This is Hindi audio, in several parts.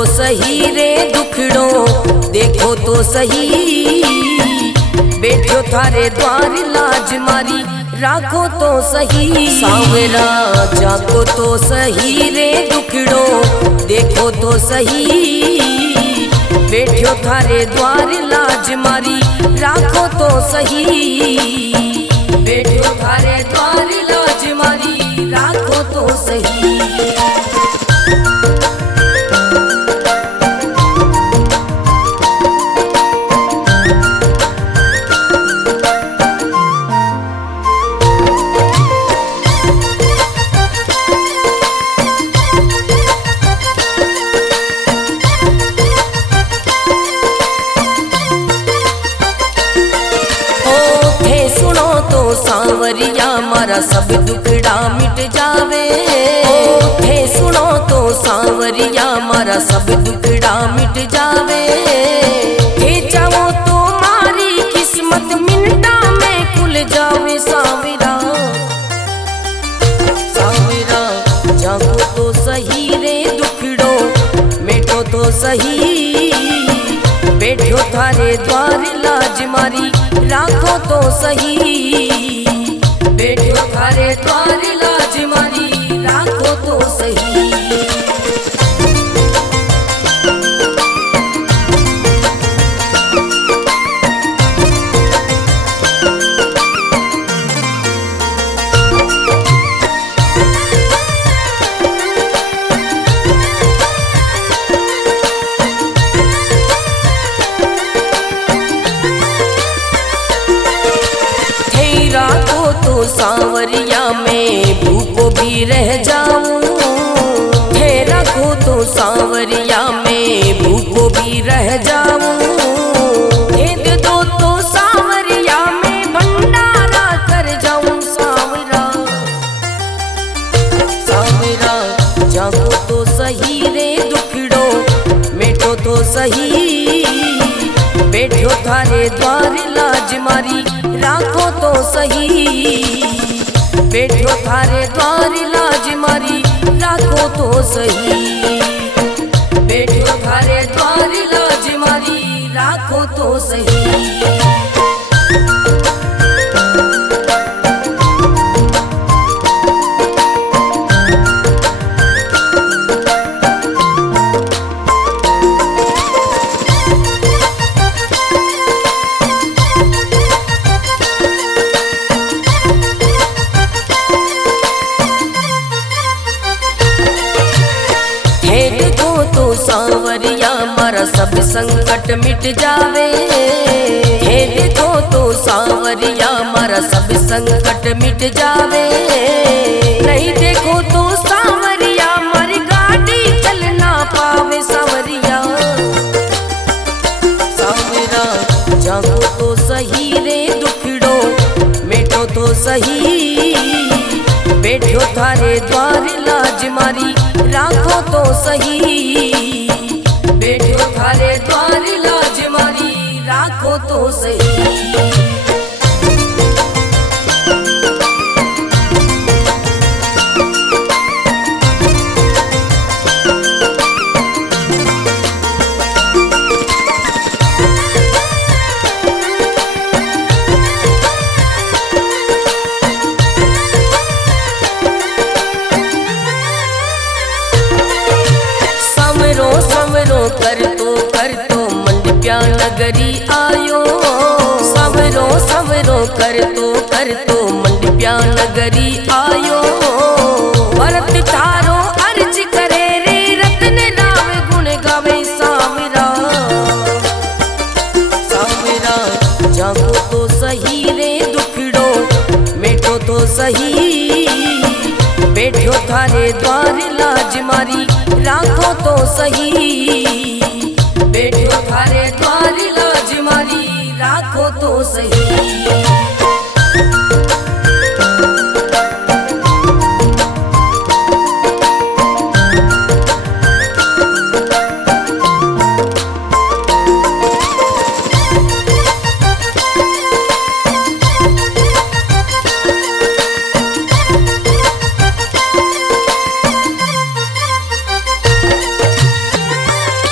तो सही रे दुखड़ो, देखो तो सही बैठो थारे द्वार लाज मारी, राखो तो सही सांवरा जाको तो सही रे दुखड़ो, देखो तो सही बैठो थारे द्वार लाज मारी, राखो तो सही बैठो थारे द्वार लाज मारी, राखो तो सही। सांवरिया मारा सब दुखड़ा मिट जावे, थे सुनो तो सांवरिया मारा सब दुखड़ा मिट जावे, थे चाहो तो मारी किस्मत मिनटा में खुल जावे सांवरा, सांवरा जागो तो सही रे दुखड़ो, मिटो तो सही बैठो थारे द्वार लाज मारी, राखो तो सही बैठो थारे द्वार लाज मारी, राखो तो सही। सांवरिया में भूखो भी रह जाऊं, थे रखो तो सांवरिया में भूखो भी रह जाऊं, भेद दो तो सांवरिया में भंडारा कर जाऊं सांवरा, सांवरा जागो तो सही रे दुखड़ो, मिटो तो सही बैठो थारे द्वार लाज मारी, राखो तो सही बैठो थारे द्वार लाज मारी, राखो तो सही बैठो थारे द्वार लाज मारी, राखो तो सही। सांवरिया मारा सब संकट मिट जावे, हे देखो तो सांवरिया मारा सब संकट मिट जावे, नहीं देखो तो सांवरिया मारी गाड़ी चल ना पावे सांवरिया, सांवरा जागो तो सही रे दुखड़ो, मिटो तो सही बैठो थारे द्वार लाज मारी, राखो तो सही बैठो थारे द्वार लाज मारी, राखो तो सही। कर तो मंडप्या नगरी आयो, सवरो सवरो कर तो मंडप्या नगरी आयो, भरत थारो अर्ज करे रे रतन राव गुण गावे सांवरा, सांवरा जागो तो सही रे दुखड़ो, मिटो तो सही बैठो थारे द्वार लाज मारी, राखो तो सही बैठो थारे द्वार लाज मारी, राखो तो सही।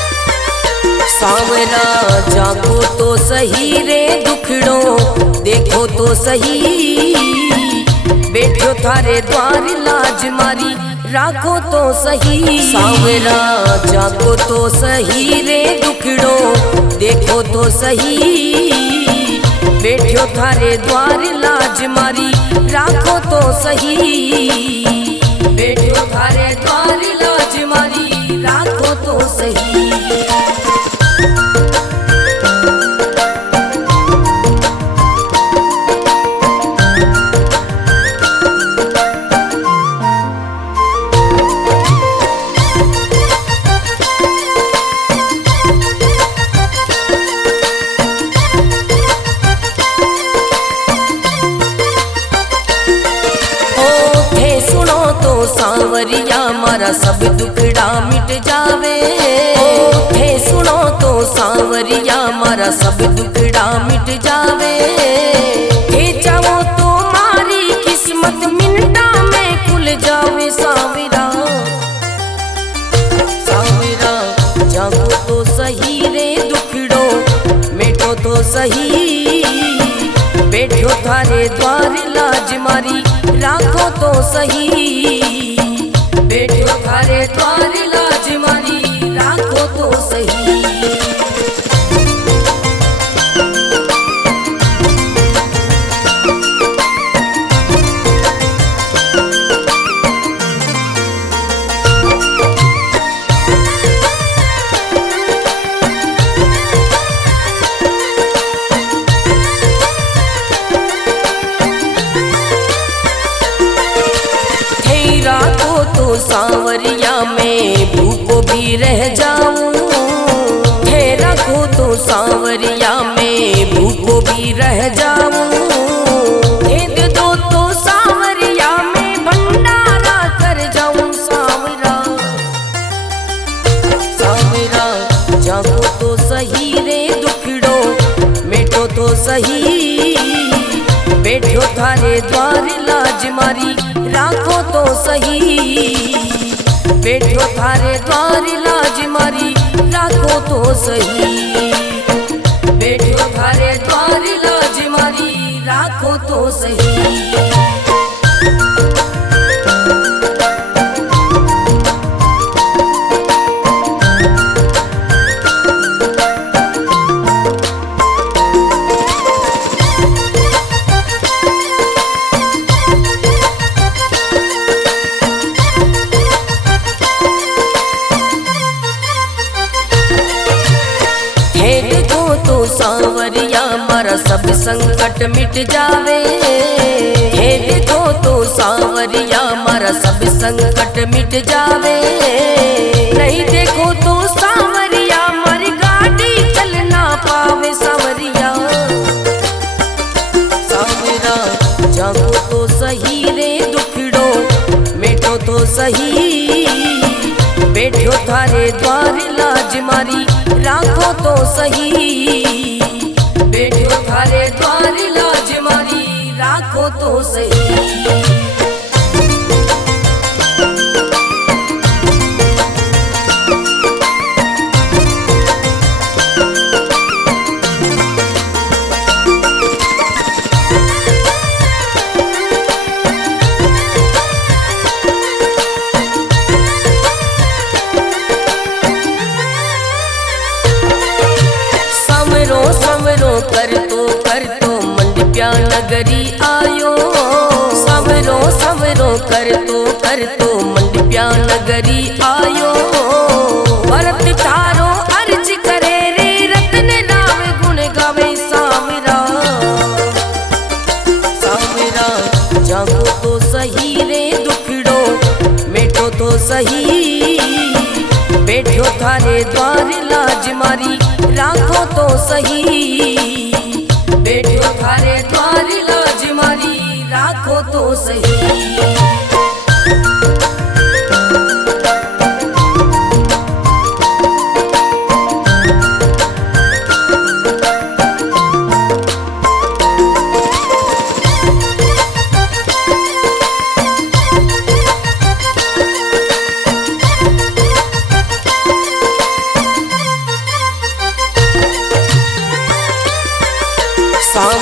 सही रे दुखड़ो देखो तो सही, बैठो थारे द्वार लाज मारी राखो तो सही। सांवरा जागो तो सही रे दुखड़ो देखो तो सही, बैठो थारे द्वार लाज मारी राखो तो सही, बैठो थारे द्वार लाज मारी राखो तो सही। सांवरिया मारा सब दुखड़ा मिट जावे, हे सुनो तो सांवरिया मारा सब दुखड़ा मिट जावे, हे चाहो तो मारी किस्मत मिनटा में खुल जावे। सांवरा सांवरा जागो तो सही रे दुखड़ो मिटो तो सही, बैठो थारे द्वार लाज मारी राखो तो सही, बैठो थारे द्वार लाज मारी राखो तो सही। सांवरिया में भूखो भी रह जाऊं, हे रखो तो सांवरिया में भूखो भी रह जाऊं, हे दे दो तो सांवरिया में भंडारा कर जाऊं। सांवरा सांवरा जागो तो सही रे दुखड़ो मिटो तो सही, बैठो थारे द्वार लाज मारी राखो तो सही, बैठो थारे द्वार लाज मारी राखो तो सही, बैठो थारे द्वार लाज मारी राखो तो सही। सांवरिया मारा सब संकट मिट जावे, हे देखो तो सांवरिया मारा सब संकट मिट जावे, नहीं देखो तो सांवरिया मारी गाड़ी चल ना पावे। सांवरिया सांवरा जागो तो सही रे दुखड़ो मिटो तो सही, बैठो थारे द्वार लाज मारी राखो तो सही, बैठो थारे द्वार लाज मारी राखो तो सही। कर तो मंडप्या नगरी आयो, समरो समरो कर तो मंडप्या नगरी आयो, भरत तारो अर्ज करे रे रत्न नाम गुण गावे। सांवरा सांवरा जागो तो सही रे दुखड़ो मिटो तो सही, बैठो थारे द्वार लाज मारी राखो तो सही, बैठो थारे द्वार लाज मारी राखो तो सही।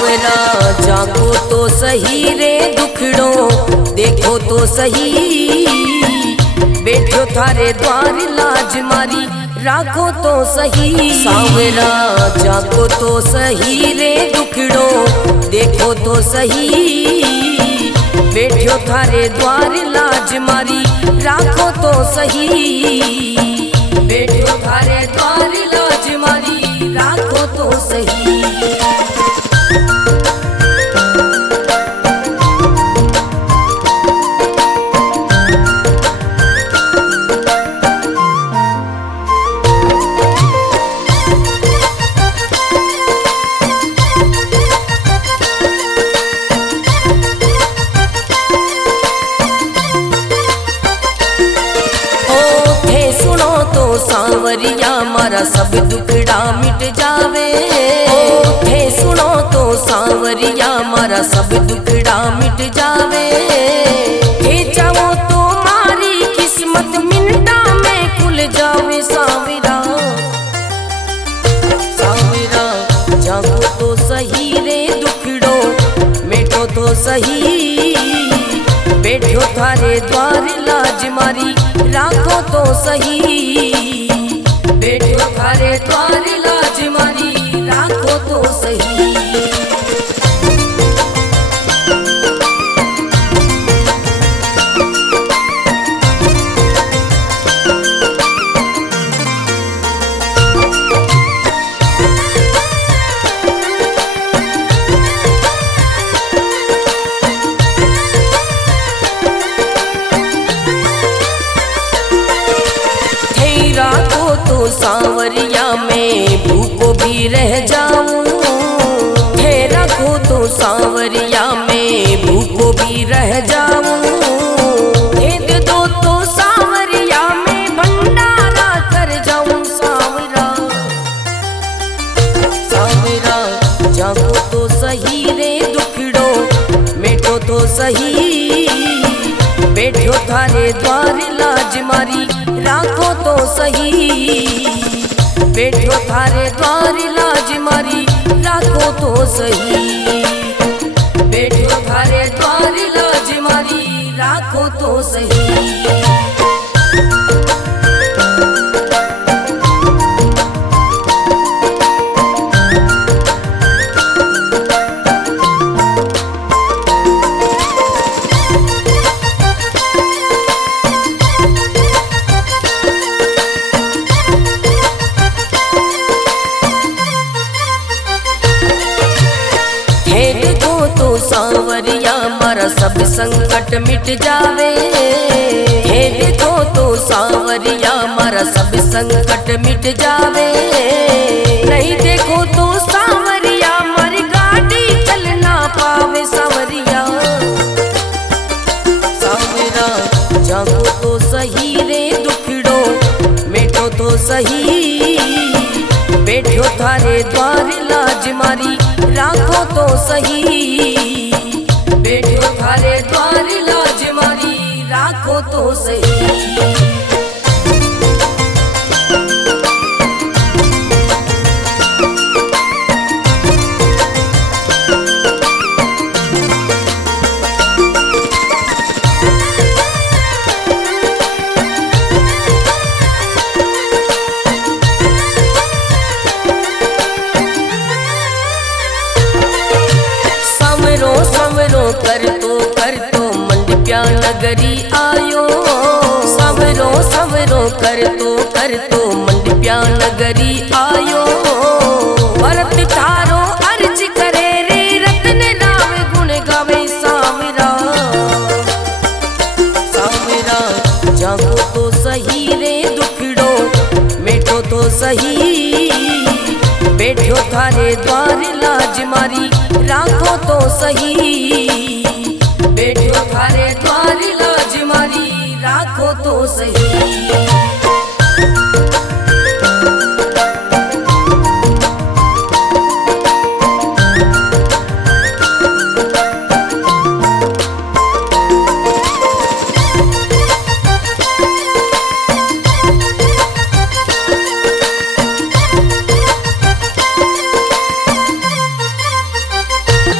सांवरा जागो तो सही रे दुखड़ो देखो तो सही, बैठो थारे द्वार लाज मारी राखो तो सही। सांवरा जागो तो सही रे दुखड़ो देखो तो सही, बैठो थारे द्वार लाज मारी राखो तो सही, बैठो थारे द्वार लाज मारी राखो तो सही। सांवरिया मारा सब दुखड़ा मिट जावे, थे सुनो तो सांवरिया मारा सब दुखड़ा मिट जावे, थे चाहो तो मारी किस्मत मिनटा में खुल जावे। सांवरा सांवरा जागो तो सही रे दुखड़ो मिटो तो सही, बैठो थारे द्वार लाज मारी राखो तो सही, बैठो थारे द्वार लाज मारी राखो तो सही। राखो तो सांवरिया में भूखो भी रह जाऊं, थे रखो तो सांवरिया में भूखो भी रह जाऊं, भेद दो तो सांवरिया में भंडारा कर जाऊं। सांवरा सांवरा जागो तो सही रे दुखड़ो मिटो तो सही, बैठो थारे द्वार लाज मारी राखो तो सही, बैठो थारे द्वार लाज मारी राखो तो सही, बैठो थारे द्वार लाज मारी राखो तो सही। सांवरिया मारा सब संकट मिट जावे, हे देखो तो सांवरिया मारा सब संकट मिट जावे, नहीं देखो तो सांवरिया मारी गाड़ी चल ना पावे। सांवरिया सांवरा जागो तो सही रे दुखड़ो मिटो तो सही, बैठो थारे द्वार लाज मारी राखो तो सही, बैठो थारे द्वार लाज मारी राखो तो सही। कर तो मंडप्या नगरी आयो, सवरो सवरो कर तो मंडप्या नगरी आयो, भरत थारो अर्ज करे रे रतन राम गुण गावे। सांवरा सांवरा जागो तो सही रे दुखड़ो मिटो तो सही, बैठो थारे द्वार लाज मारी राखो तो सही, बैठो थारे द्वार लाज मारी राखो तो सही।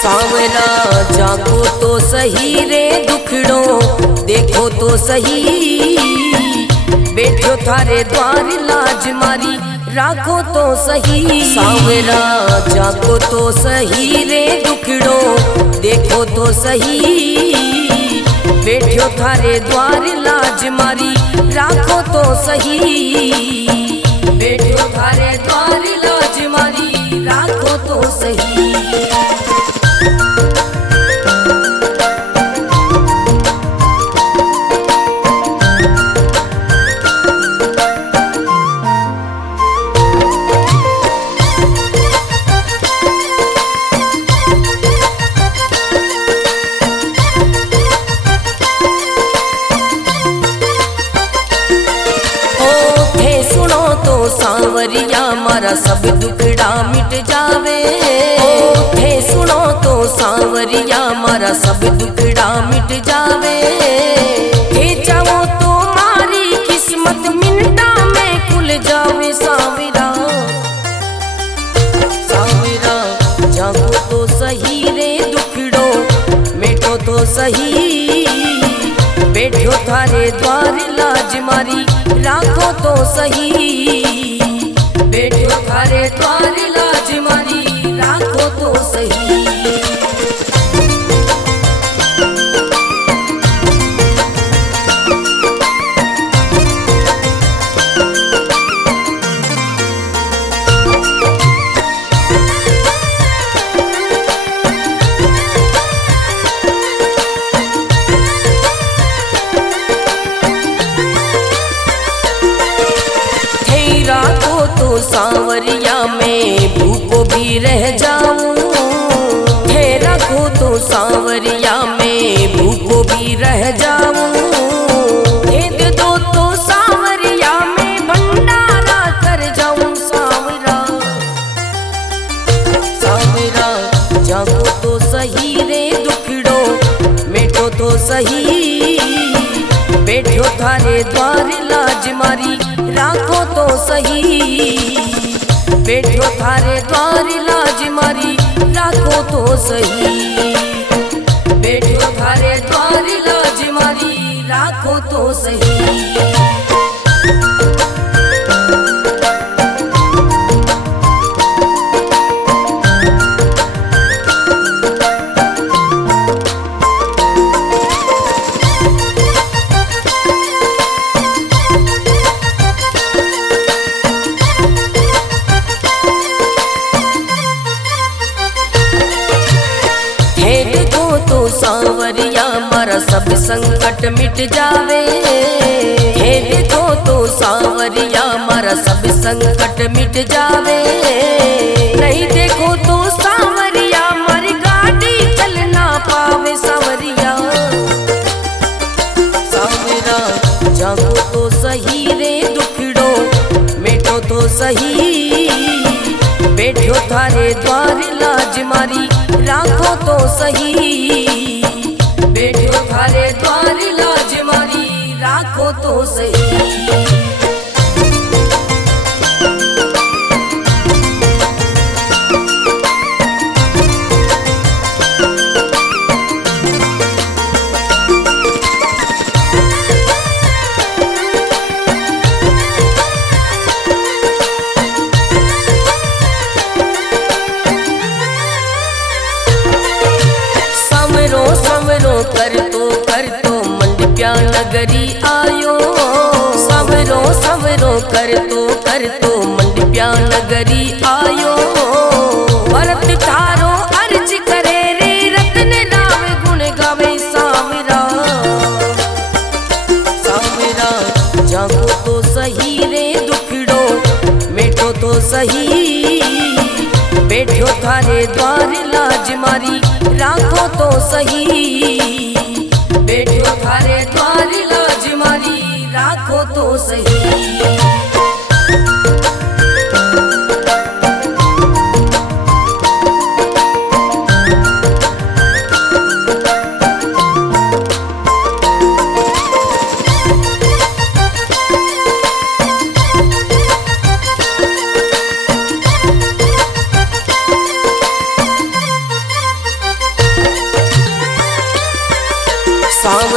सांवरा जागो तो सही रे दुखड़ो देखो तो सही, बैठो थारे द्वार लाज मारी राखो तो सही। सांवरा जागो तो सही रे दुखड़ो देखो तो सही, बैठो थारे द्वार लाज मारी राखो तो सही, बैठो थारे द्वार लाज मारी राखो तो सही। सांवरिया मारा सब दुखड़ा मिट जावे, थे सुनो तो सांवरिया मारा सब दुखड़ा मिट जावे, थे चाहो तो मारी किस्मत मिनटा में खुल जावे। सांवरा सांवरा जागो तो सही रे दुखड़ो मिटो तो सही, बैठो थारे द्वार लाज मारी राखो तो सही, बैठो थारे द्वार लाज मारी राखो तो सही। सांवरिया में भूखो भी रह जाऊं, थे रखो तो सांवरिया में भूखो भी रह जाऊं, दे दो तो सांवरिया में भंडारा कर जाऊं। सांवरा सांवरा जागो तो सही रे दुखड़ो मिटो तो सही, बैठो थारे द्वार लाज मारी राखो तो सही, बैठो थारे द्वार लाज मारी राखो तो सही, बैठो थारे द्वार लाज मारी राखो तो सही। सांवरिया मारा सब संकट मिट जावे, हे देखो तो सांवरिया मारा सब संकट मिट जावे, नहीं देखो तो सांवरिया मारी गाड़ी चल ना पावे। सांवरिया सांवरा जागो तो सही रे दुखड़ो मिटो तो सही, बैठो थारे द्वार लाज मारी राखो तो सही, बैठो थारे द्वार लाज मारी राखो तो सही। कर तो मंडप्या नगरी आयो, सवरो सवरो कर तो मंडप्या नगरी आयो, भरत थारो अर्ज करे रे रत्न राम गुण गावे। सांवरा सांवरा जागो तो सही रे दुखड़ो मिटो तो सही, बैठो थारे द्वार लाज मारी राखो तो सही, बैठो थारे द्वार लाज मारी राखो तो सही।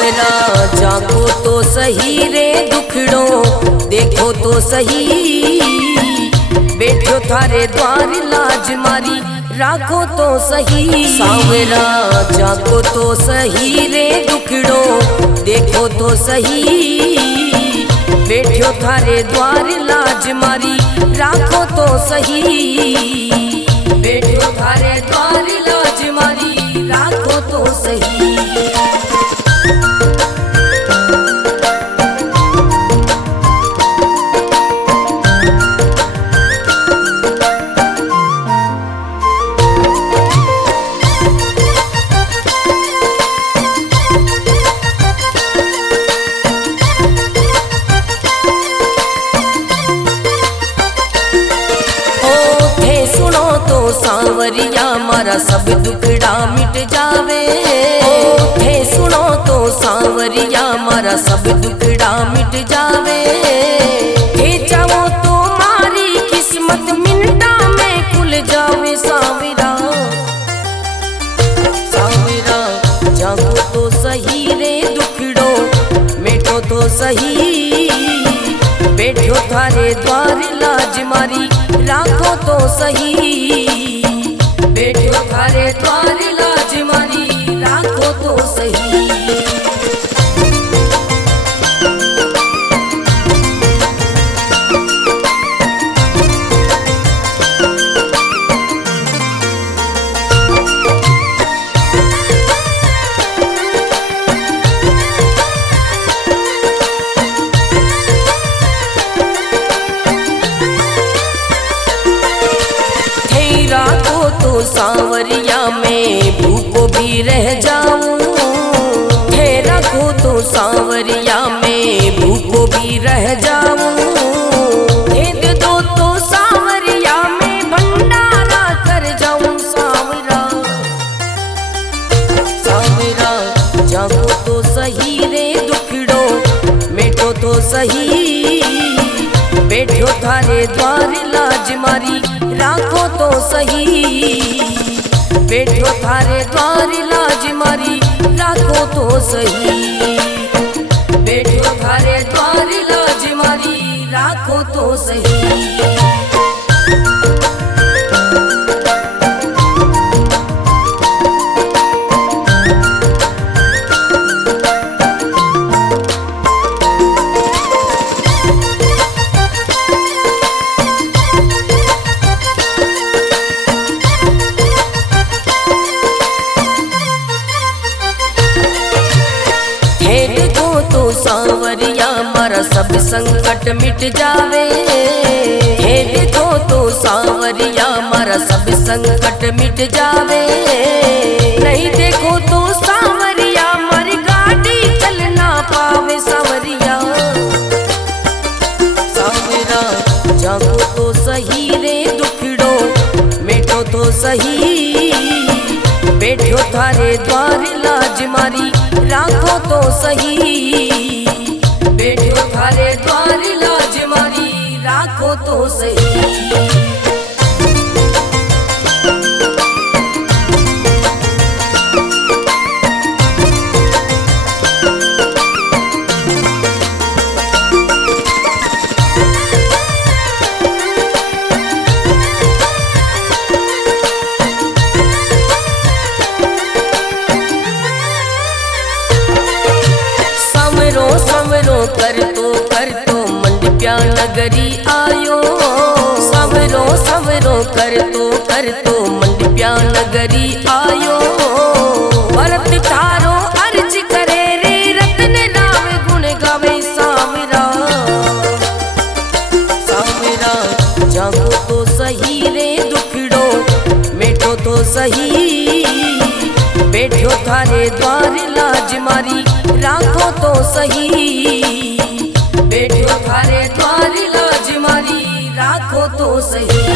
सावरा जागो तो सही रे दुखड़ो देखो तो सही, बैठो थारे द्वार लाज मारी राखो तो सही। सावरा जागो तो सही रे दुखड़ो देखो तो सही, बैठो थारे द्वार लाज मारी राखो तो सही, बैठो थारे द्वार लाज मारी राखो तो सही। सावरिया मारा सब दुखड़ा मिट जावे, हे सुनो तो सावरिया मारा सब दुखड़ा मिट जावे, हे चाहो तो मारी किस्मत मिनटा में खुल जावे। सावरा सावरा जागो तो सही रे दुखड़ो मिटो तो सही, बैठो थारे द्वार लाज मारी राखो तो सही, बैठो थारे द्वार लाज मारी राखो तो सही। सावरिया में भूखो भी रह जाऊं, हे रखो तो सावरिया में भूखो भी रह जाऊं, हे दे दो तो सावरिया में भंडारा कर जाऊं। सावरा सावरा जागो तो सही रे दुखड़ो मिटो तो सही, बैठो थारे द्वार लाज मारी राखो तो सही, बैठो थारे द्वार लाज मारी राखो तो सही, बैठो थारे द्वार लाज मारी राखो तो सही। सावरिया मारा सब संकट मिट जावे, हे देखो तो सावरिया मारा सब संकट मिट जावे, नहीं देखो तो सावरिया मारी गाड़ी चल ना पावे। सावरिया सावरा जागो तो सही रे दुखड़ो मिटो तो सही, बैठो थारे द्वार लाज मारी राखो तो सही, बैठो थारे द्वार लाज मारी राखो तो सही। कर तो मंडप्या नगरी आयो, सवरो सवरो कर तो मंडप्या नगरी आयो, भरत थारो अर्ज करे रे रत्न राव गुण गावे। सावरा सावरा जागो तो सही रे दुखड़ो मिटो तो सही, बैठो थारे द्वार लाज मारी राखो तो सही, बैठो थारे द्वार लाज मारी राखो तो सही।